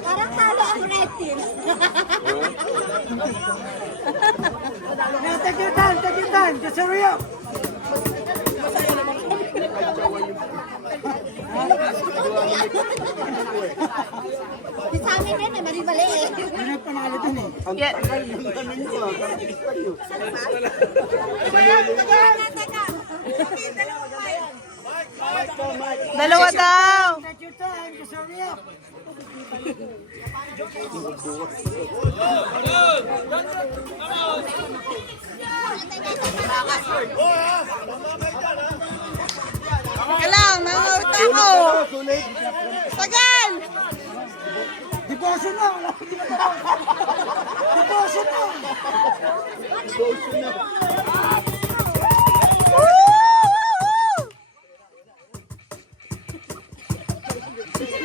Parang talo ang red team. Take your time, just hurry up. Sa amin din, mali-mali eh. Ano panalo dun eh? Yeah. Dalawa daw. Take your time, just hurry up. Teka lang, nangaut ako. Tagal! Devotion na! Devotion na!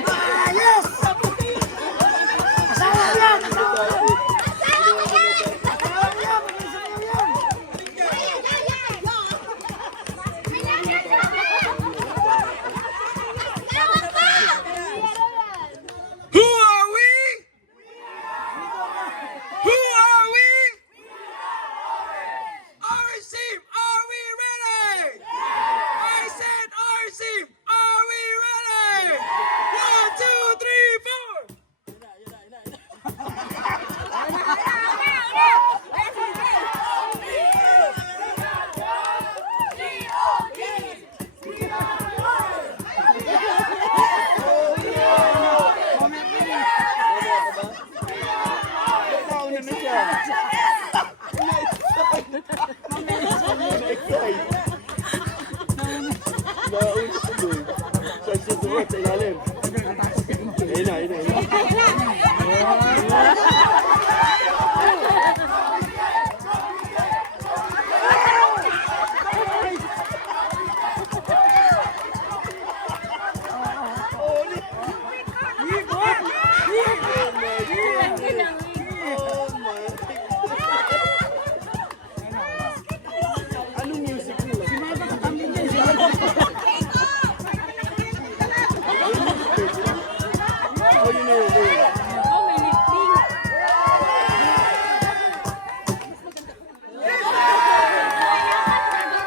Ah, yes! Asawa ko yan! Asawa ko yan! Asawa ko yan! Mag-isaw yan! Who are we? Who are we? Our team, are we ready? I said our team, are we ready? 1, 2, 3, 4.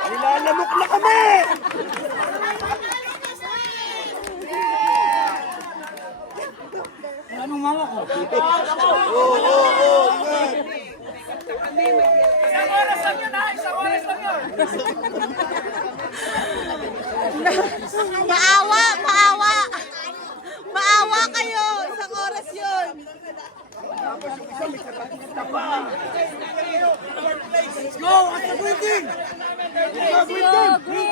Nilalamok na kami! Anong mama ko? Maawa, maawa. Maawa kayo. Isang oras yun. Let's go! At the building! At the building!